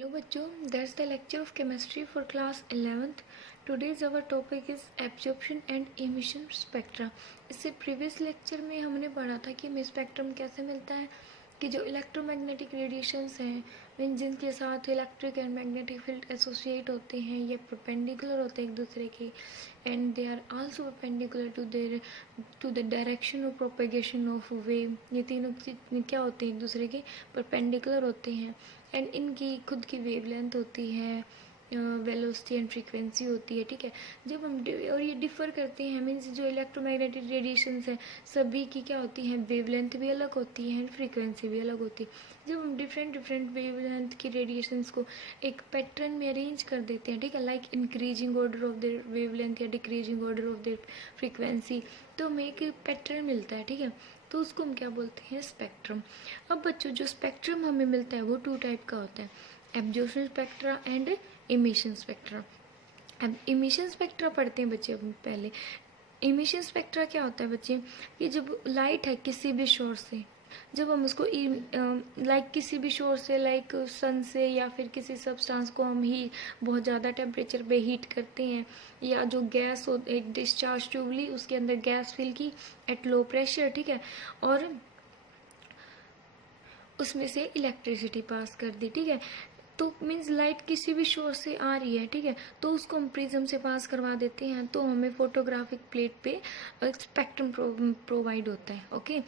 Hello बच्चों, that's the lecture of chemistry for class 11th. Today's our topic is absorption and emission spectra. इससे previous lecture में हमने पढ़ा था कि हमें स्पेक्ट्रम कैसे मिलता है, कि जो इलेक्ट्रोमैग्नेटिक रेडिएशंस हैं मीन जिनके साथ electric and magnetic field associate होते हैं, ये परपेंडिकुलर होते हैं एक दूसरे के, and they are also perpendicular to the direction of propagation of wave. ये तीनों क्या होते हैं, एक दूसरे के परपेंडिकुलर होते हैं एंड इनकी खुद की वेवलेंथ होती है, वेलोसिटी एंड फ्रीक्वेंसी होती है. ठीक है, जब हम और ये डिफ़र करते हैं मीन्स जो इलेक्ट्रोमैग्नेटिक रेडिएशंस हैं सभी की क्या होती है, वेवलेंथ भी अलग होती है एंड फ्रीक्वेंसी भी अलग होती है. जब हम डिफरेंट वेवलेंथ की रेडिएशंस को एक पैटर्न में अरेंज कर देते हैं, ठीक है, like increasing order of their wavelength या decreasing order of their frequency, तो हमें एक पैटर्न मिलता है. ठीक है, तो उसको हम क्या बोलते हैं, स्पेक्ट्रम. अब बच्चों जो स्पेक्ट्रम हमें मिलता है वो टू टाइप का होता है, absorption spectra and emission spectra. अब इमिशन स्पेक्ट्रा पढ़ते हैं बच्चे अपन पहले. इमिशन स्पेक्ट्रा क्या होता है बच्चे, कि जब लाइट है किसी भी सोर्स से, जब हम उसको लाइक किसी भी सोर्स से, लाइक सन से या फिर किसी सब्सटेंस को हम ही बहुत ज़्यादा टेम्परेचर पे हीट करते हैं, या जो गैस हो एक डिस्चार्ज ट्यूब ली उसके अंदर गैस फिल की एट लो प्रेशर, ठीक है, और उसमें से इलेक्ट्रिसिटी पास कर दी. ठीक है, तो मीन्स लाइट किसी भी सोर्स से आ रही है, ठीक है, तो उसको हम प्रिज्म से पास करवा देते हैं, तो हमें फोटोग्राफिक प्लेट पे स्पेक्ट्रम प्रोवाइड होता है. ओके,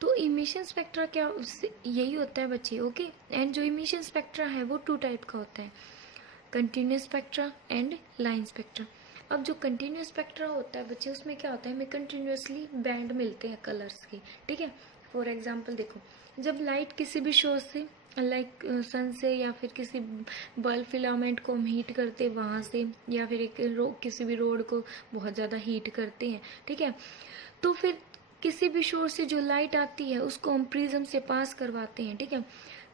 तो इमिशन स्पेक्ट्रा क्या उससे यही होता है बच्चे. ओके, एंड जो इमिशन स्पेक्ट्रा है वो टू टाइप का होता है, continuous spectra and line spectra. अब जो कंटिन्यूस स्पेक्ट्रा होता है बच्चे उसमें क्या होता है, हमें कंटिन्यूसली बैंड मिलते हैं कलर्स के. ठीक है, फॉर एग्जाम्पल देखो, जब लाइट किसी भी सोर्स से लाइक सन से या फिर किसी बल्ब फिलामेंट को हम हीट करते वहाँ से, या फिर एक किसी भी रोड को बहुत ज़्यादा हीट करते हैं, ठीक है, तो फिर किसी भी सोर्स से जो लाइट आती है उसको हम प्रिज्म से पास करवाते हैं. ठीक है,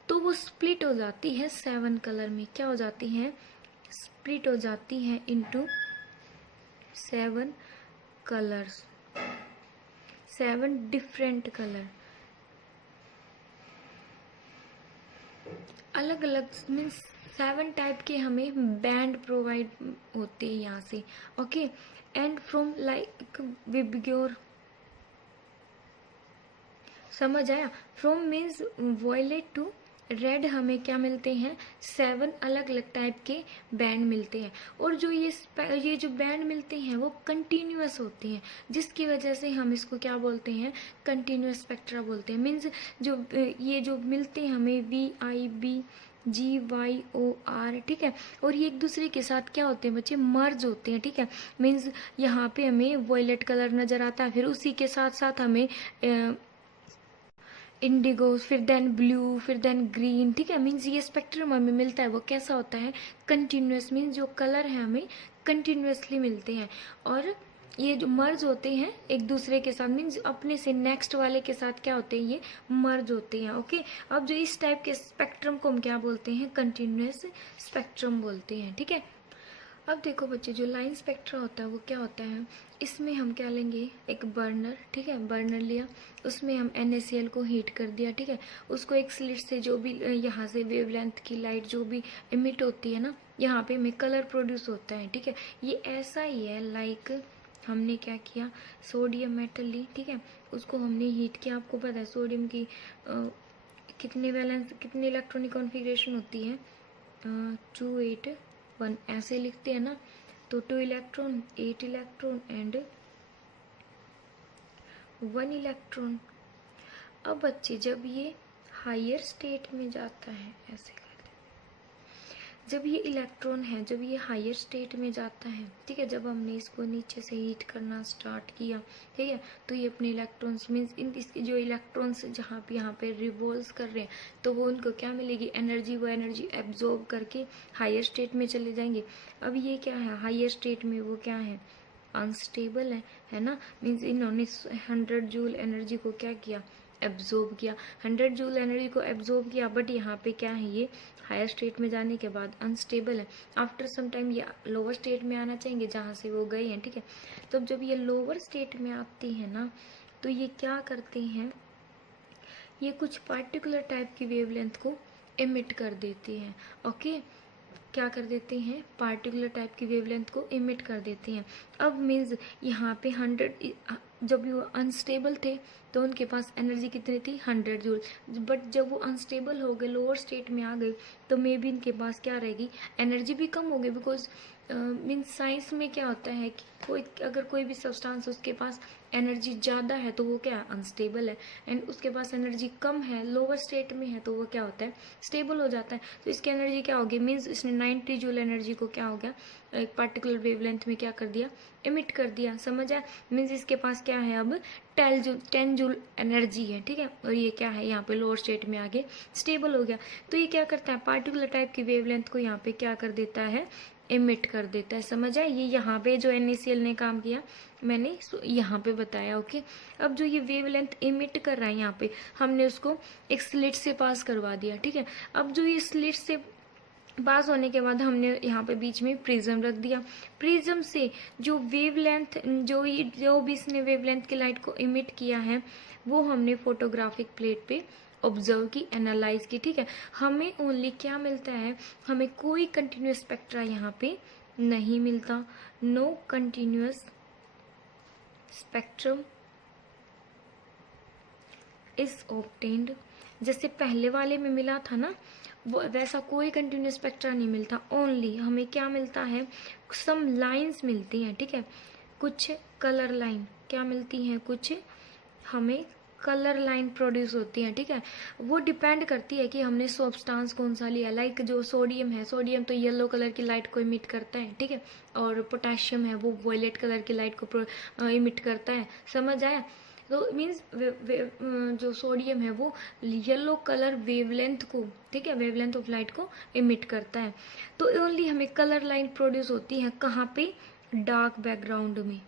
तो वो स्प्लिट हो जाती है 7 कलर में. क्या हो जाती है, स्प्लिट हो जाती है इनटू 7 कलर्स, 7 डिफरेंट कलर, अलग अलग मीन्स 7 टाइप के हमें बैंड प्रोवाइड होते हैं यहाँ से. Okay, and from like VIBGYOR, समझ आया, from means violet to red हमें क्या मिलते हैं, 7 अलग अलग टाइप के बैंड मिलते हैं. और जो ये जो बैंड मिलते हैं वो कंटिन्यूअस होते हैं, जिसकी वजह से हम इसको क्या बोलते हैं, कंटिन्यूअस स्पेक्ट्रा बोलते हैं. मीन्स जो ये जो मिलते हैं हमें VIBGYOR, ठीक है, और ये एक दूसरे के साथ क्या होते हैं बच्चे, मर्ज होते हैं. ठीक है, मीन्स यहाँ पे हमें वॉयलेट कलर नजर आता है, फिर उसी के साथ साथ हमें इंडिगो, फिर देन ब्लू, फिर देन ग्रीन. ठीक है, मीन्स ये स्पेक्ट्रम हमें मिलता है वो कैसा होता है, कंटिन्यूअस. मीन्स जो कलर है हमें कंटिन्यूअसली मिलते हैं, और ये जो मर्ज होते हैं एक दूसरे के साथ, मीन्स अपने से नेक्स्ट वाले के साथ क्या होते हैं, ये मर्ज होते हैं. ओके, अब जो इस टाइप के स्पेक्ट्रम को हम क्या बोलते हैं, कंटिन्यूअस स्पेक्ट्रम बोलते हैं. ठीक है, अब देखो बच्चे जो लाइन स्पेक्ट्रा होता है वो क्या होता है, इसमें हम क्या लेंगे, एक बर्नर, ठीक है, बर्नर लिया, उसमें हम NaCl को हीट कर दिया. ठीक है, उसको एक स्लिट से जो भी यहाँ से वेवलेंथ की लाइट जो भी इमिट होती है ना, यहाँ पे हमें कलर प्रोड्यूस होता है. ठीक है, ये ऐसा ही है लाइक हमने क्या किया, सोडियम मेटल ली, ठीक है, उसको हमने हीट किया. आपको पता है सोडियम की कितने वैलेंस, कितनी इलेक्ट्रॉनिक कॉन्फ़िगरेशन होती है, 281 ऐसे लिखते हैं ना, तो 2 इलेक्ट्रॉन, 8 इलेक्ट्रॉन एंड 1 इलेक्ट्रॉन. अब बच्चे जब ये हायर स्टेट में जाता है, ऐसे करते हैं, जब ये इलेक्ट्रॉन है, जब ये हायर स्टेट में जाता है, ठीक है, जब हमने इसको नीचे से हीट करना स्टार्ट किया, ठीक है, तो ये अपने इलेक्ट्रॉन्स मीन्स इसके जो इलेक्ट्रॉन्स जहाँ पे यहाँ पे रिवॉल्व कर रहे हैं, तो वो उनको क्या मिलेगी, एनर्जी. वो एनर्जी एब्जॉर्ब करके हायर स्टेट में चले जाएंगे. अब ये क्या है, हायर स्टेट में वो क्या है, अनस्टेबल है ना, मीन्स इन्होंने 100 जूल एनर्जी को क्या किया, एब्जॉर्ब किया, 100 जूल एनर्जी को एब्जॉर्ब किया, बट यहाँ पे क्या है, ये हायर स्टेट में जाने के बाद अनस्टेबल है. आफ्टर सम टाइम ये लोअर स्टेट में आना चाहेंगे जहाँ से वो गए हैं. ठीक है, तो जब ये लोअर स्टेट में आती है ना, तो ये क्या करते हैं, ये कुछ पार्टिकुलर टाइप की वेवलेंथ को इमिट कर देती हैं। ओके, क्या कर देते हैं, पार्टिकुलर टाइप की वेवलेंथ को इमिट कर देते हैं। अब मीन्स यहाँ पे 100, जब वो अनस्टेबल थे तो उनके पास एनर्जी कितनी थी, 100 जूल। बट जब वो अनस्टेबल हो गए, लोअर स्टेट में आ गए, तो मे बी इनके पास क्या रहेगी, एनर्जी भी कम हो गई। बिकॉज मीन्स साइंस में क्या होता है कि अगर कोई भी सब्सटेंस उसके पास एनर्जी ज़्यादा है तो वो क्या है, अनस्टेबल है। एंड उसके पास एनर्जी कम है, लोअर स्टेट में है, तो वो क्या होता है, स्टेबल हो जाता है। तो इसकी एनर्जी क्या होगी, मीन्स इसने 90 जूल एनर्जी को क्या हो गया, एक पर्टिकुलर वेवलेंथ में क्या कर दिया, इमिट कर दिया। समझ आया, मीन्स इसके पास क्या है, अब 10 जूल एनर्जी है, ठीक है। और ये क्या है, यहाँ पे लोअर स्टेट में आगे स्टेबल हो गया। तो ये क्या करता है, पार्टिकुलर टाइप की वेवलेंथ को यहाँ पे क्या कर देता है, इमिट कर देता है। समझ आए, ये यहाँ पे जो NaCl ने काम किया मैंने यहाँ पे बताया। ओके, अब जो ये वेवलेंथ इमिट कर रहा है यहाँ पे, हमने उसको एक स्लिट से पास करवा दिया, ठीक है। अब जो ये स्लिट से पास होने के बाद हमने यहाँ पे बीच में प्रिज्म रख दिया। प्रिज्म से जो वेवलेंथ, जो भी इसने वेवलेंथ की लाइट को इमिट किया है, वो हमने फोटोग्राफिक प्लेट पे ऑब्जर्व की, एनालाइज की, ठीक है। हमें ओनली क्या मिलता है, हमें कोई कंटिन्यूस स्पेक्ट्रा यहाँ पे नहीं मिलता। No continuous spectrum is obtained. जैसे पहले वाले में मिला था ना, वो वैसा कोई कंटिन्यूस स्पेक्ट्रा नहीं मिलता। ओनली हमें क्या मिलता है, सम लाइंस मिलती हैं, ठीक है। कुछ कलर लाइन क्या मिलती हैं, कुछ हमें कलर लाइन प्रोड्यूस होती है, ठीक है। वो डिपेंड करती है कि हमने सब्सटेंस कौन सा लिया। लाइक जो सोडियम है, सोडियम तो येलो कलर की लाइट को इमिट करता है, ठीक है। और पोटेशियम है, वो वायलेट कलर की लाइट को इमिट करता है। समझ आया, तो मीन्स जो सोडियम है वो येलो कलर वेवलेंथ को, ठीक है, वेवलेंथ ऑफ लाइट को इमिट करता है। तो ओनली हमें कलर लाइन प्रोड्यूस होती है कहाँ पे, डार्क बैकग्राउंड में।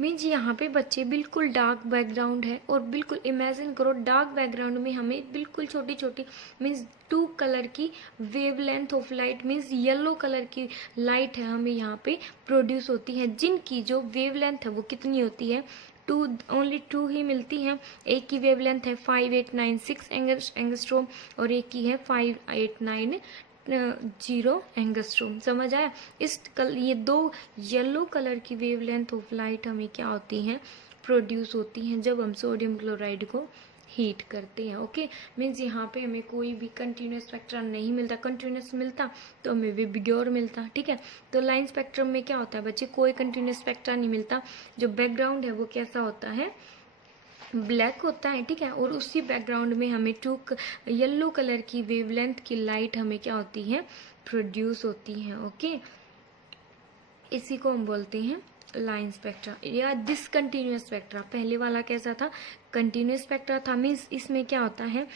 मीन्स यहाँ पे बच्चे बिल्कुल डार्क बैकग्राउंड है, और बिल्कुल इमेजिन करो डार्क बैकग्राउंड में हमें बिल्कुल छोटी छोटी मीन्स 2 कलर की wavelength of light, means yellow colour की लाइट है हमें यहाँ पे प्रोड्यूस होती है, जिनकी जो वेवलेंथ है वो कितनी होती है, 2, ओनली 2 ही मिलती हैं। एक की वेवलेंथ है 5896 एंगस्ट्रोम और एक की है 5890 एंगस्ट्रोम। समझ आया, ये 2 येलो कलर की वेवलेंथ ऑफ लाइट हमें क्या होती हैं, प्रोड्यूस होती हैं जब हम सोडियम क्लोराइड को हीट करते हैं। ओके, मीन्स यहाँ पे हमें कोई भी कंटिन्यूस स्पेक्ट्रा नहीं मिलता। कंटिन्यूस मिलता तो हमें विबग्योर मिलता, ठीक है। तो लाइन स्पेक्ट्रम में क्या होता है बच्चे, कोई कंटिन्यूस स्पेक्ट्रा नहीं मिलता। जो बैकग्राउंड है वो कैसा होता है, ब्लैक होता है, ठीक है। और उसी बैकग्राउंड में हमें 2 येलो कलर की वेवलेंथ की लाइट हमें क्या होती है, प्रोड्यूस होती है। ओके, इसी को हम बोलते हैं लाइन स्पेक्ट्रा या डिसकंटिन्यूअस स्पेक्ट्रा। पहले वाला कैसा था, कंटिन्यूअस स्पेक्ट्रा था। मीन्स इसमें क्या होता है,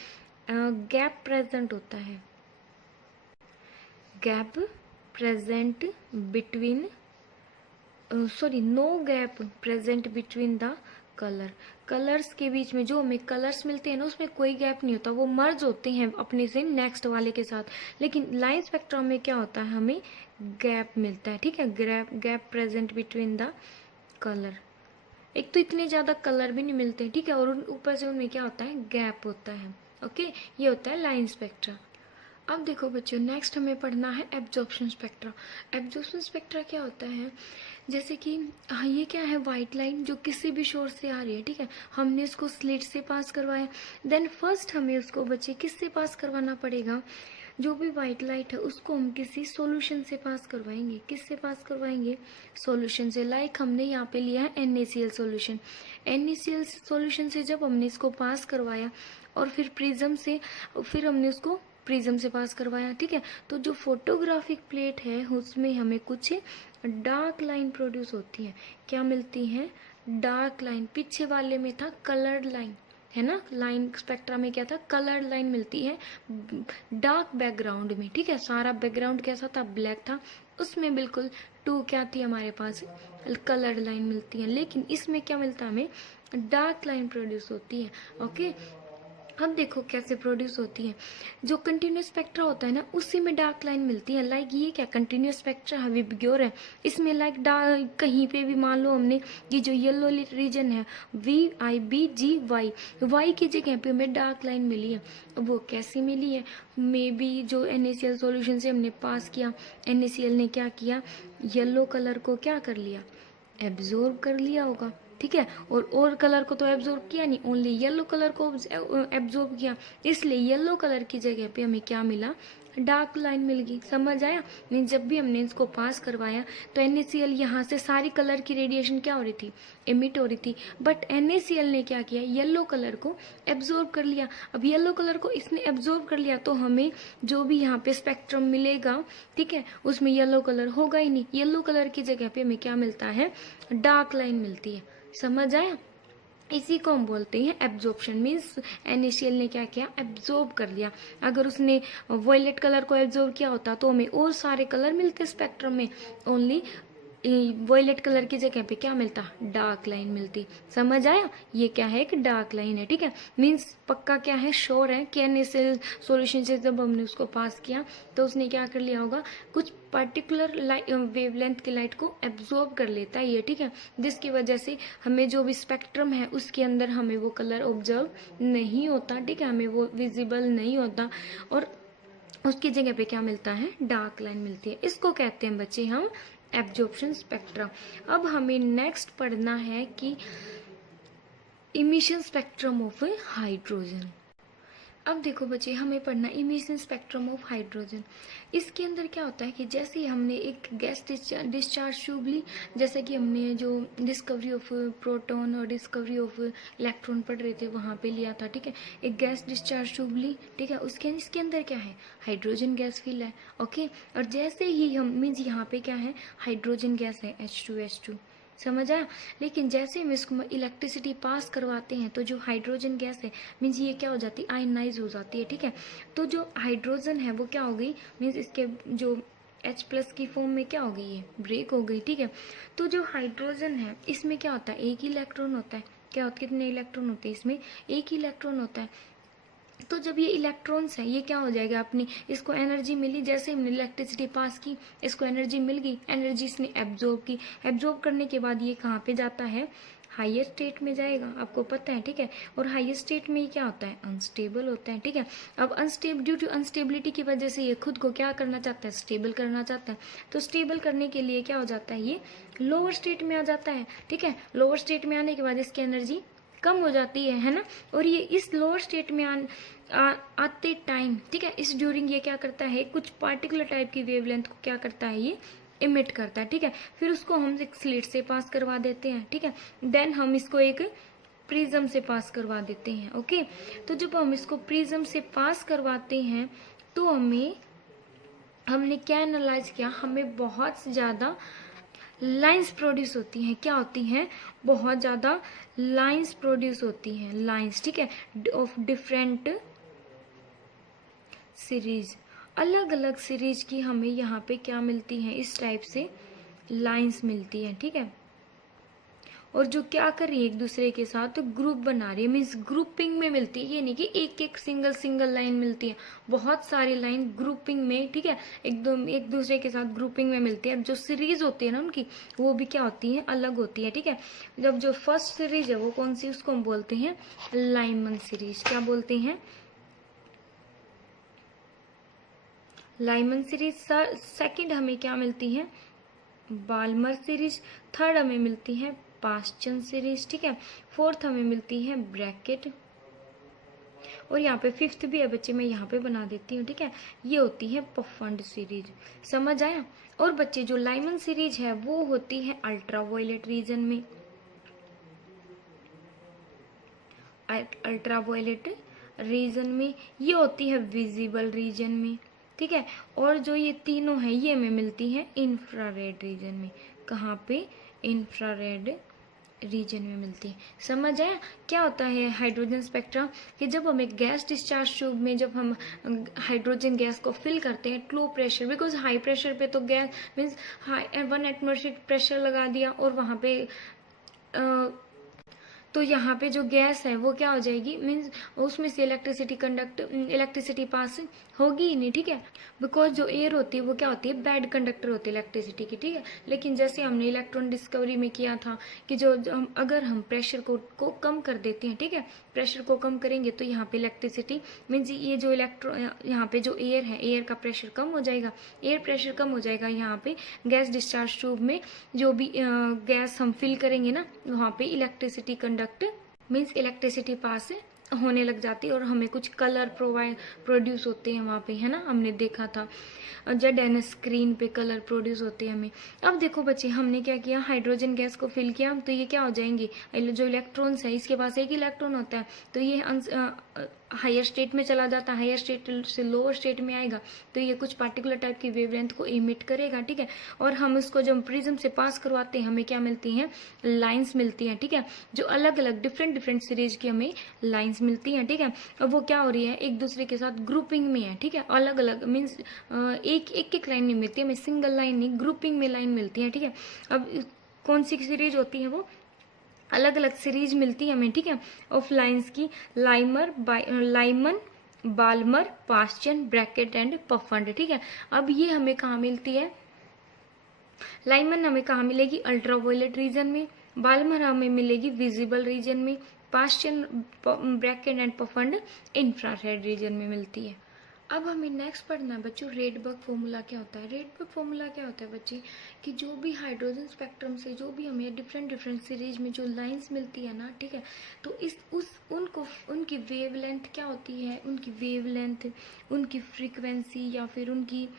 गैप प्रेजेंट होता है, gap present between, sorry, no gap present between the colours के बीच में जो हमें कलर्स मिलते हैं ना, उसमें कोई गैप नहीं होता, वो मर्ज होते हैं अपने से नेक्स्ट वाले के साथ। लेकिन लाइन स्पेक्ट्रम में क्या होता है, हमें गैप मिलता है, ठीक है। Gap present between the colour. एक तो इतने ज्यादा कलर भी नहीं मिलते, ठीक है, और ऊपर से उनमें क्या होता है, गैप होता है। ओके, ये होता है लाइन स्पेक्ट्रा। अब देखो बच्चों, नेक्स्ट हमें पढ़ना है एब्जॉर्प्शन स्पेक्ट्रा। एब्जॉर्प्शन स्पेक्ट्रा क्या होता है, जैसे कि ये क्या है, वाइट लाइन जो किसी भी सोर्स से आ रही है, ठीक है। हमने इसको स्लिट से पास करवाया, देन फर्स्ट हमें उसको बच्चे किससे पास करवाना पड़ेगा, जो भी वाइट लाइट है उसको हम किसी सॉल्यूशन से पास करवाएंगे। किससे पास करवाएंगे, सॉल्यूशन से। लाइक हमने यहाँ पे लिया है NaCl सॉल्यूशन। NaCl सॉल्यूशन से जब हमने इसको पास करवाया और फिर प्रिज्म से, फिर हमने उसको प्रिज्म से पास करवाया, ठीक है। तो जो फोटोग्राफिक प्लेट है उसमें हमें कुछ डार्क लाइन प्रोड्यूस होती है। क्या मिलती है, डार्क लाइन। पीछे वाले में था कलर्ड लाइन, है ना। लाइन स्पेक्ट्रा में क्या था, कलर्ड लाइन मिलती है डार्क बैकग्राउंड में, ठीक है। सारा बैकग्राउंड कैसा था, ब्लैक था, उसमें बिल्कुल 2 क्या थी हमारे पास, कलर्ड लाइन मिलती है। लेकिन इसमें क्या मिलता है, हमें डार्क लाइन प्रोड्यूस होती है। ओके, अब देखो कैसे प्रोड्यूस होती है। जो कंटिन्यूस स्पेक्ट्रा होता है ना, उसी में डार्क लाइन मिलती है। लाइक ये क्या कंटिन्यूस स्पेक्ट्रा विबग्योर है, इसमें लाइक कहीं पे भी मान लो हमने ये जो येलो रीजन है VIBGY, वाई की जगह पे हमें डार्क लाइन मिली है। अब वो कैसी मिली है, मे बी जो NaCl सॉल्यूशन से हमने पास किया, NaCl ने क्या किया, येलो कलर को क्या कर लिया, एब्जॉर्ब कर लिया होगा, ठीक है। और कलर को तो एब्जॉर्ब किया नहीं, ओनली येलो कलर को एब्जॉर्ब किया, इसलिए येलो कलर की जगह पे हमें क्या मिला, डार्क लाइन मिल गई। समझ आया। नहीं, जब भी हमने इसको पास करवाया तो NaCl यहाँ से सारी कलर की रेडिएशन क्या हो रही थी, एमिट हो रही थी, बट NaCl ने क्या किया, येलो कलर को एब्जॉर्ब कर लिया। अब येलो कलर को इसने एब्जॉर्ब कर लिया तो हमें जो भी यहाँ पे स्पेक्ट्रम मिलेगा, ठीक है, उसमें येलो कलर होगा ही नहीं। येलो कलर की जगह पे हमें क्या मिलता है, डार्क लाइन मिलती है। समझ आया। इसी को हम बोलते हैं एब्जॉर्प्शन। मीन्स NaCl ने क्या किया, एब्जॉर्ब कर लिया। अगर उसने वॉयलेट कलर को एब्जॉर्ब किया होता तो हमें और सारे कलर मिलते स्पेक्ट्रम में, ओनली वॉयलेट कलर की जगह पे क्या मिलता, डार्क लाइन मिलती। समझ आया। ये क्या है, एक डार्क लाइन है, ठीक है। मीन्स पक्का क्या है, श्योर है कि NaCl सॉल्यूशन से जब हमने उसको पास किया तो उसने क्या कर लिया होगा, कुछ पर्टिकुलर वेवलेंथ की लाइट को एब्जॉर्ब कर लेता है ये, ठीक है, जिसकी वजह से हमें जो भी स्पेक्ट्रम है उसके अंदर हमें वो कलर ऑब्जर्व नहीं होता, ठीक है, हमें वो विजिबल नहीं होता, और उसकी जगह पे क्या मिलता है, डार्क लाइन मिलती है। इसको कहते हैं बच्चे हम एब्जॉर्प्शन स्पेक्ट्रा। अब हमें नेक्स्ट पढ़ना है कि इमिशन स्पेक्ट्रम ऑफ हाइड्रोजन। अब देखो बच्चे, हमें पढ़ना इमिशन स्पेक्ट्रम ऑफ हाइड्रोजन। इसके अंदर क्या होता है कि जैसे हमने एक गैस डिस्चार्ज ट्यूब ली, जैसे कि हमने जो डिस्कवरी ऑफ प्रोटॉन और डिस्कवरी ऑफ इलेक्ट्रॉन पढ़ रहे थे वहाँ पे लिया था, ठीक है। एक गैस डिस्चार्ज ट्यूब ली, ठीक है, इसके अंदर क्या है, हाइड्रोजन गैस फिल है, ओके। और जैसे ही हम मीन्स यहाँ पे क्या है, हाइड्रोजन गैस है H2H2, समझ आया। लेकिन जैसे हम इसको इलेक्ट्रिसिटी पास करवाते हैं तो जो हाइड्रोजन गैस है मीन्स ये क्या हो जाती है, आयनाइज हो जाती है, ठीक है। तो जो हाइड्रोजन है वो क्या हो गई, मीन्स इसके जो H+ की फॉर्म में क्या हो गई, ये ब्रेक हो गई, ठीक है। तो जो हाइड्रोजन है इसमें क्या होता है, एक ही इलेक्ट्रॉन होता है। क्या होता है, कितने इलेक्ट्रॉन होते हैं इसमें, एक ही इलेक्ट्रॉन होता है। तो जब ये इलेक्ट्रॉन्स है ये क्या हो जाएगा, अपनी इसको एनर्जी मिली, जैसे हमने इलेक्ट्रिसिटी पास की इसको एनर्जी मिल गई, एनर्जी इसने एब्जॉर्ब की, एब्जॉर्ब करने के बाद ये कहाँ पे जाता है, हायर स्टेट में जाएगा, आपको पता है, ठीक है। और हायर स्टेट में ये क्या होता है, अनस्टेबल होता है, ठीक है। अब ड्यू टू अनस्टेबिलिटी की वजह से ये खुद को क्या करना चाहता है, स्टेबल करना चाहता है। तो स्टेबल करने के लिए क्या हो जाता है, ये लोअर स्टेट में आ जाता है, ठीक है। लोअर स्टेट में आने के बाद इसकी एनर्जी कम हो जाती है ना। और ये इस लोअर स्टेट में आते टाइम, ठीक है, इस ड्यूरिंग ये क्या करता है, कुछ पार्टिकुलर टाइप की वेवलेंथ को क्या करता है, ये इमिट करता है, ठीक है। फिर उसको हम एक स्लिट से पास करवा देते हैं, ठीक है। देन हम इसको एक प्रिज्म से पास करवा देते हैं, ओके। तो जब हम इसको प्रिज्म से पास करवाते हैं तो हमने क्या एनालाइज किया, हमें बहुत ज़्यादा लाइंस प्रोड्यूस होती हैं। क्या होती हैं, बहुत ज़्यादा लाइंस प्रोड्यूस होती हैं, लाइंस, ठीक है, ऑफ डिफरेंट सीरीज, अलग अलग सीरीज की हमें यहाँ पे क्या मिलती हैं, इस टाइप से लाइंस मिलती हैं, ठीक है। और जो क्या कर रही है, एक दूसरे के साथ ग्रुप बना रही है, मीन्स ग्रुपिंग में मिलती है। ये नहीं कि एक एक सिंगल लाइन मिलती है, बहुत सारी लाइन ग्रुपिंग में, ठीक है, एक दूसरे के साथ ग्रुपिंग में मिलती है। जो सीरीज होती है ना उनकी, वो भी क्या होती है, अलग होती है, ठीक है। जब जो फर्स्ट सीरीज है वो कौन सी, उसको हम बोलते हैं लाइमन सीरीज। क्या बोलते हैं, लाइमन सीरीज। सेकंड हमें क्या मिलती है, बाल्मर सीरीज। थर्ड हमें मिलती है पास्चन सीरीज, ठीक है। फोर्थ हमें मिलती है ब्रैकेट, और यहाँ पे फिफ्थ भी है बच्चे, मैं यहाँ पे बना देती हूँ, ठीक है। ये होती है पफंड सीरीज। समझ आया। और बच्चे जो लाइमन सीरीज है वो होती है अल्ट्रावायलेट रीजन में, अल्ट्रावायलेट रीजन में। ये होती है विजिबल रीजन में, ठीक है। और जो ये तीनों है ये हमें मिलती है इंफ्रारेड रीजन में। कहाँ पे, इंफ्रारेड रीजन में मिलती है। समझ आया। क्या होता है हाइड्रोजन स्पेक्ट्रा, कि जब हम एक गैस डिस्चार्ज ट्यूब में जब हम हाइड्रोजन गैस को फिल करते हैं low pressure, because high pressure पे तो gas means high 1 atmospheric pressure लगा दिया और वहाँ पे तो यहाँ पे जो गैस है वो क्या हो जाएगी, मीन्स उसमें से इलेक्ट्रिसिटी पास होगी ही नहीं, ठीक है, बिकॉज जो एयर होती है वो क्या होती है, बैड कंडक्टर होती है इलेक्ट्रिसिटी की, ठीक है। लेकिन जैसे हमने इलेक्ट्रॉन डिस्कवरी में किया था कि अगर हम प्रेशर को कम कर देते हैं, ठीक है, प्रेशर को कम करेंगे तो यहाँ पे इलेक्ट्रिसिटी मीन्स ये जो यहाँ पे जो एयर है, एयर का प्रेशर कम हो जाएगा, एयर प्रेशर कम हो जाएगा, यहाँ पे गैस डिस्चार्ज ट्यूब में जो भी गैस हम फिल करेंगे ना, वहाँ पे electricity conduct means electricity pass होने लग जाती है और हमें कुछ कलर प्रोड्यूस होते हैं वहाँ पे, है ना, हमने देखा था जेड एन स्क्रीन पे कलर प्रोड्यूस होते हैं हमें। अब देखो बच्चे, हमने क्या किया, हाइड्रोजन गैस को फिल किया, तो ये क्या हो जाएंगे, जो इलेक्ट्रॉन्स है इसके पास एक इलेक्ट्रॉन होता है, तो ये हायर स्टेट में चला जाता है, हायर स्टेट से लोअर स्टेट में आएगा, तो ये कुछ पार्टिकुलर टाइप की वेवलेंथ को इमिट करेगा, ठीक है। और हम इसको जब प्रिज्म से पास करवाते हैं हमें क्या मिलती हैं, लाइंस मिलती हैं, ठीक है, जो अलग अलग डिफरेंट सीरीज की हमें लाइंस मिलती हैं, ठीक है। अब वो क्या हो रही है, एक दूसरे के साथ ग्रुपिंग में है, ठीक है, अलग अलग मीन्स एक लाइन नहीं मिलती है हमें, सिंगल लाइन नहीं, ग्रुपिंग में लाइन मिलती है, ठीक है। अब कौन सी सीरीज होती है, वो अलग अलग सीरीज मिलती है हमें, ठीक है, ऑफ लाइंस की, Lyman, Balmer, Paschen, Brackett and Pfund, ठीक है। अब ये हमें कहाँ मिलती है, लाइमन हमें कहाँ मिलेगी, अल्ट्रावायलेट रीजन में, बाल्मर हमें मिलेगी विजिबल रीजन में, Paschen, Brackett and Pfund infrared region में मिलती है। अब हमें नेक्स्ट पढ़ना है बच्चों, रेडबर्ग फॉर्मूला क्या होता है। रेडबर्ग फॉर्मूला क्या होता है बच्चे, कि जो भी हाइड्रोजन स्पेक्ट्रम से जो भी हमें डिफरेंट सीरीज में जो लाइंस मिलती है ना, ठीक है, तो उनकी वेवलेंथ क्या होती है, उनकी वेवलेंथ, उनकी फ्रीक्वेंसी या फिर उनकी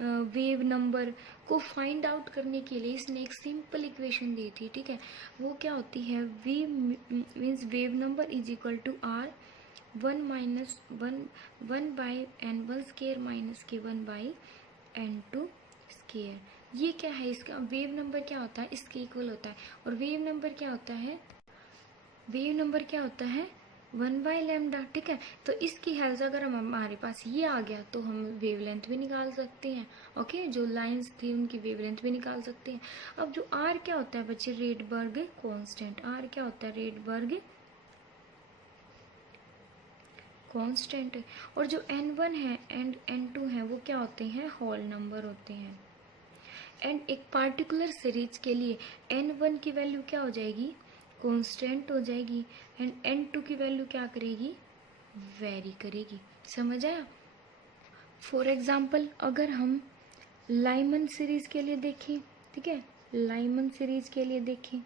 वेव नंबर को फाइंड आउट करने के लिए इसने एक सिंपल इक्वेशन दी थी, ठीक है। वो क्या होती है, V means wave number is equal to R 1 by n1 square minus के 1 बाई n2 स्केयर। ये क्या है, इसका वेव नंबर क्या होता है, इसके इक्वल होता है। और वेव नंबर क्या होता है, 1 बाई लैम्डा, ठीक है। तो इसकी हेल्प से अगर हमारे पास ये आ गया तो हम वेवलेंथ भी निकाल सकते हैं, ओके, जो लाइंस थी उनकी वेवलेंथ भी निकाल सकते हैं। अब जो आर क्या होता है बच्चे, रेडबर्ग कांस्टेंट, आर क्या होता है, रेडबर्ग कांस्टेंट है। और जो n1 है एंड n2 है वो क्या होते हैं, होल नंबर होते हैं। एंड एक पार्टिकुलर सीरीज के लिए n1 की वैल्यू क्या हो जाएगी, कांस्टेंट हो जाएगी, एंड n2 की वैल्यू क्या करेगी, वेरी करेगी। समझ आया। फॉर एग्जाम्पल अगर हम लाइमन सीरीज के लिए देखें, ठीक है, लाइमन सीरीज के लिए देखें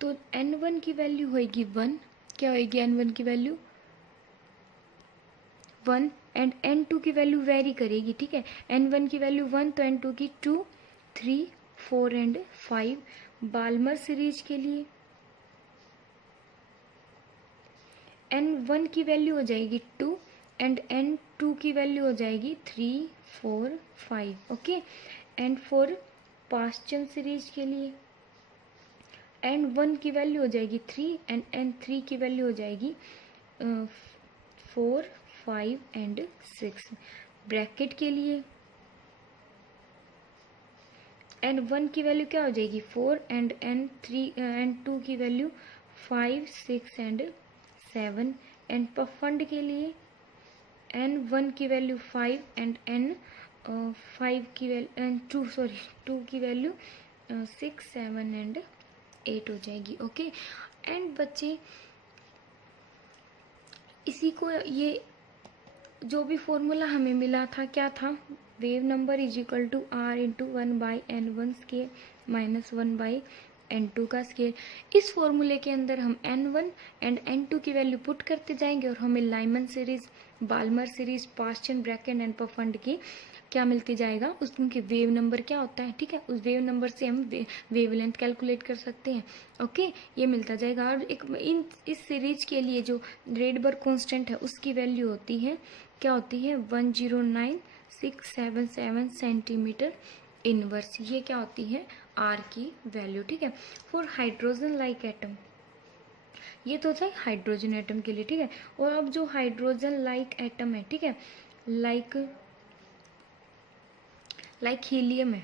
तो n1 की वैल्यू होगी 1, क्या होगी n1 की वैल्यू 1, एंड n2 की वैल्यू वेरी करेगी, ठीक है। n1 की वैल्यू 1 तो n2 की 2, 3, 4 एंड 5। बाल्मर सीरीज के लिए n1 की वैल्यू हो जाएगी 2 एंड n2 की वैल्यू हो जाएगी 3, 4, 5, okay. And for Paschen series के लिए n1 की वैल्यू हो जाएगी 3 एंड n3 की वैल्यू हो जाएगी 4, 5 एंड 6। ब्रैकेट के लिए n1 की वैल्यू क्या हो जाएगी 4 एंड n2 की वैल्यू 5, 6 एंड 7। एंड पफंड के लिए n1 की वैल्यू 5 एंड n5 की वैल्यू 2 की वैल्यू 6, 7 एंड 8 हो जाएगी, ओके। एंड बच्चे इसी को ये जो भी फॉर्मूला हमें मिला था क्या था, wave number is equal to R into 1 by n1 square minus 1 by n2 का स्केयर। इस फॉर्मूले के अंदर हम n1 एंड n2 की वैल्यू पुट करते जाएंगे और हमें Lyman series, Balmer series, Paschen, Brackett and Pfund की क्या मिलती जाएगा, उनके वेव नंबर क्या होता है, ठीक है। उस वेव नंबर से हम वेवलेंथ कैलकुलेट कर सकते हैं, ओके, ये मिलता जाएगा। और इस सीरीज के लिए जो रेडबर्ग कांस्टेंट है उसकी वैल्यू होती है क्या होती है 109,677 सेंटीमीटर इनवर्स। ये क्या होती है आर की वैल्यू, ठीक है। फॉर हाइड्रोजन लाइक एटम, ये तो था हाइड्रोजन एटम के लिए, ठीक है। और अब जो हाइड्रोजन लाइक एटम है, ठीक है, लाइक हीलियम है,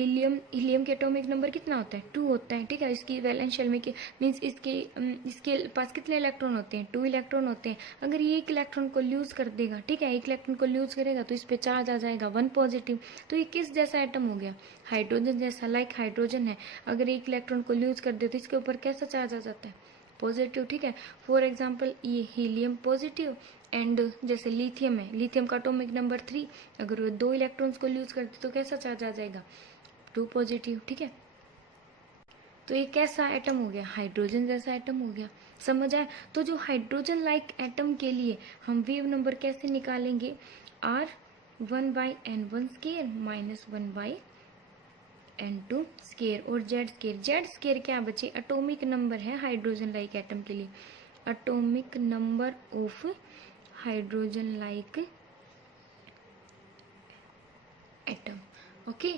हीलियम के एटॉमिक नंबर कितना होता है? 2 होता है, ठीक है। इसकी वैलेंस शेल में मीन्स इसके पास कितने इलेक्ट्रॉन होते हैं? 2 इलेक्ट्रॉन होते हैं। अगर ये एक इलेक्ट्रॉन को लूज कर देगा, ठीक है, एक इलेक्ट्रॉन को लूज करेगा तो इस पे चार्ज आ जाएगा 1 पॉजिटिव। तो ये किस जैसा एटम हो गया? हाइड्रोजन जैसा। लाइक हाइड्रोजन है, अगर एक इलेक्ट्रॉन को लूज कर दे तो इसके ऊपर कैसा चार्ज आ जाता है? पॉजिटिव, ठीक है। फॉर एग्जाम्पल ये हीलियम पॉजिटिव एंड जैसे लिथियम है, लिथियम का एटॉमिक नंबर 3, अगर वो 2 इलेक्ट्रॉन्स को यूज करते तो कैसा चार्ज आ जाएगा? 2 पॉजिटिव, ठीक है। तो ये कैसा एटम हो गया? हाइड्रोजन जैसा एटम हो गया। समझ आया? तो जो हाइड्रोजन लाइक एटम के लिए हम वेव नंबर कैसे निकालेंगे? R1/N1 square minus 1/N2 square और Z स्केयर। Z स्केयर क्या बचे? एटॉमिक नंबर है हाइड्रोजन लाइक एटम के लिए, atomic number of hydrogen like atom. Okay,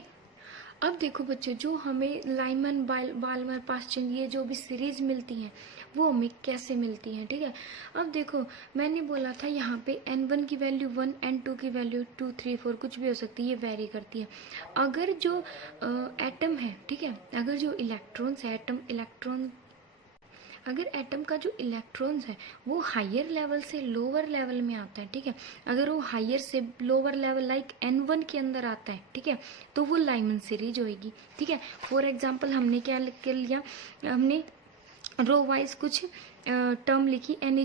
अब देखो बच्चों, जो हमें लाइमन बाल्मर पास्चन ये जो भी सीरीज मिलती हैं वो हमें कैसे मिलती हैं, ठीक है। अब देखो मैंने बोला था यहाँ पे N1 की वैल्यू 1, N2 की वैल्यू 2, 3, 4 कुछ भी हो सकती है, ये वेरी करती है। अगर जो एटम है, ठीक है, अगर जो इलेक्ट्रॉन्स है अगर एटम का जो इलेक्ट्रॉन्स है वो हायर लेवल से लोअर लेवल में आता है, ठीक है, अगर वो हायर से लोअर लेवल लाइक N1 के अंदर आता है, ठीक है, तो वो लाइमन सीरीज होगी, ठीक है। फॉर एग्जांपल हमने क्या लिया, हमने रो वाइज कुछ टर्म लिखी, N =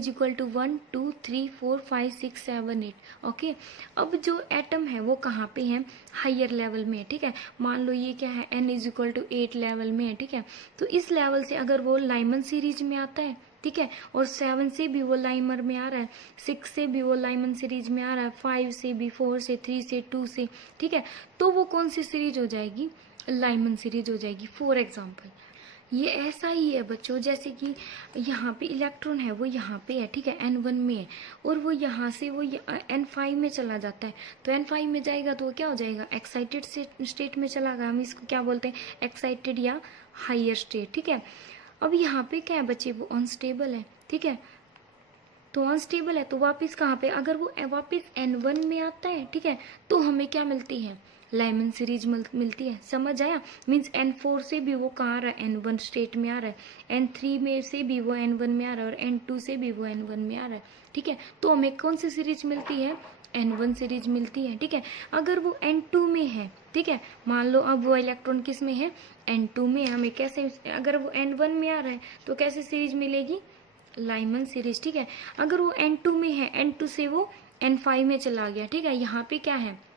1, 2, 3, 4, 5, 6, 7, 8। ओके, अब जो एटम है वो कहाँ पे है? हायर लेवल में है, ठीक है। मान लो ये क्या है? N = 8 लेवल में है, ठीक है। तो इस लेवल से अगर वो लाइमन सीरीज में आता है, ठीक है, और 7 से भी वो लाइमर में आ रहा है, 6 से भी वो लाइमन सीरीज में आ रहा है, 5 से भी, 4 से, 3 से, 2 से, ठीक है, तो वो कौन सी सीरीज हो जाएगी? लाइमन सीरीज हो जाएगी। फॉर एग्जाम्पल ये ऐसा ही है बच्चों, जैसे कि यहाँ पे इलेक्ट्रॉन है वो यहाँ पे है, ठीक है, N1 में है, और वो यहाँ से वो N5 में चला जाता है, तो N5 में जाएगा तो वो क्या हो जाएगा? एक्साइटेड स्टेट में चला गया। हम इसको क्या बोलते हैं? एक्साइटेड या हायर स्टेट, ठीक है। अब यहाँ पे क्या है बच्चे? वो अनस्टेबल है, ठीक है, तो अनस्टेबल है तो वापस कहाँ पे? अगर वो वापस N1 में आता है, ठीक है, तो हमें क्या मिलती है? लाइमन सीरीज मिलती है। समझ आया? मीन्स N4 से भी वो कहाँ आ रहा है? N1 स्टेट में आ रहा है, N3 में से भी वो N1 में आ रहा है, और N2 से भी वो N1 में आ रहा है, ठीक है। तो हमें कौन सी सीरीज मिलती है? N1 सीरीज मिलती है, ठीक है। अगर वो N2 में है, ठीक है, मान लो अब वो इलेक्ट्रॉन किस में है? N2 में। हमें कैसे, अगर वो N1 में आ रहा है तो कैसे सीरीज मिलेगी? लाइमन सीरीज, ठीक है। अगर वो N2 में है, N2 से वो N5 में चला गया, ठीक है, यहाँ पे क्या है?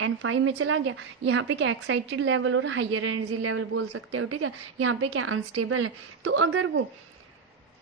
N5 में चला गया, यहाँ पे क्या? एक्साइटेड लेवल और हायर एनर्जी लेवल बोल सकते हो, ठीक है। यहाँ पे क्या? अनस्टेबल है। तो अगर वो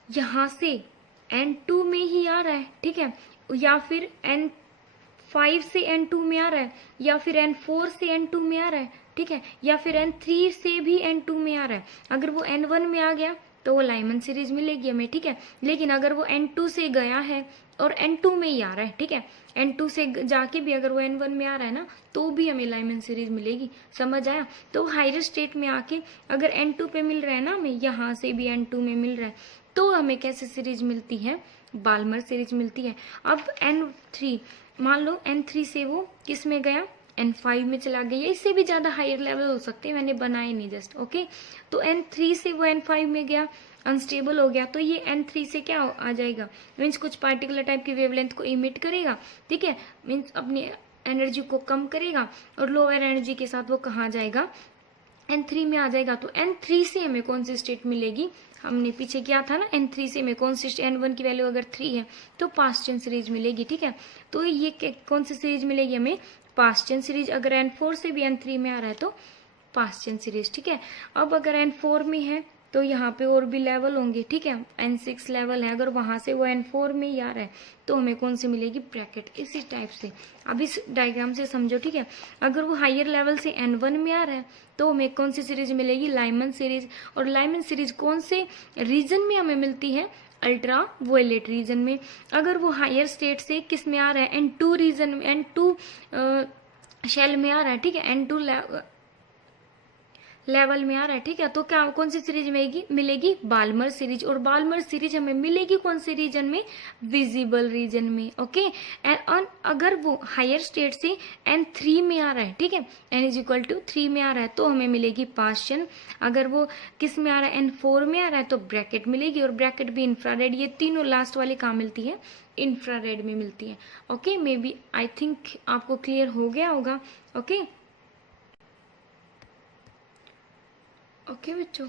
यहाँ से N2 में ही आ रहा है, ठीक है, या फिर N5 से N2 में आ रहा है, या फिर N4 से N2 में आ रहा है, ठीक है, या फिर N3 से भी N2 में आ रहा है, अगर वो N1 में आ गया तो वो लाइमन सीरीज मिलेगी हमें, ठीक है। लेकिन अगर वो N2 से गया है और N2 में ही आ रहा है, ठीक है, N2 से जाके भी अगर वो N1 में आ रहा है ना, तो भी हमें लाइमन सीरीज मिलेगी। समझ आया? तो हायर स्टेट में आके अगर N2 पे मिल रहा है ना हमें, यहाँ से भी N2 में मिल रहा है, तो हमें कैसे सीरीज मिलती है? बाल्मर सीरीज मिलती है। अब N3, मान लो N3 से वो किस में गया? N5 में चला गया, इससे भी ज्यादा हायर लेवल हो सकते हैं, मैंने बनाए नहीं जस्ट। ओके, तो N3 से वो N5 में गया, अनस्टेबल हो गया, तो ये N3 से क्या आ जाएगा? मीन्स कुछ पार्टिकुलर टाइप की वेवलेंथ को इमिट करेगा, ठीक है, मीन्स अपनी एनर्जी को कम करेगा, और लोअर एनर्जी के साथ वो कहाँ जाएगा? N3 में आ जाएगा। तो N3 से हमें कौन सी स्टेट मिलेगी? हमने पीछे किया था ना, N3 से हमें कौन सी, N1 की वैल्यू अगर 3 है तो पास्चन सीरीज मिलेगी, ठीक है। तो ये कौन सी सीरीज मिलेगी हमें? Paschen series. अगर N4 से भी N3 में आ रहा है तो पास्चन सीरीज, ठीक है। अब अगर N4 में है तो यहाँ पे और भी लेवल होंगे, ठीक है, N6 लेवल है, अगर वहां से वो N4 में ही आ रहा है तो हमें कौन सी मिलेगी? ब्रैकेट। इसी टाइप से अब इस डायग्राम से समझो, ठीक है। अगर वो हायर लेवल से N1 में आ रहा है तो हमें कौन सी सीरीज मिलेगी? Lyman series. और लाइमन सीरीज कौन से रीजन में हमें मिलती है? अल्ट्रा वायलेट रीजन में। अगर वो हायर स्टेट से किस में आ रहा है? N2 रीजन में, N2 शेल में आ रहा है, ठीक है, N2 लेवल में आ रहा है, ठीक है। तो क्या कौन सी सीरीज मिलेगी बाल्मर सीरीज, और बाल्मर सीरीज हमें मिलेगी कौन से रीजन में, विजिबल रीजन में, ओके। एंड अगर वो हायर स्टेट से N3 में आ रहा है, ठीक है, N=3 में आ रहा है तो हमें मिलेगी पास्चन। अगर वो किस में आ रहा है, N4 में आ रहा है तो ब्रैकेट मिलेगी, और ब्रैकेट भी इंफ्रारेड। ये तीनों लास्ट वाली कहाँ मिलती है, इंफ्रारेड में मिलती है, okay. May be I think आपको क्लियर हो गया होगा, ओके। ओके बच्चों।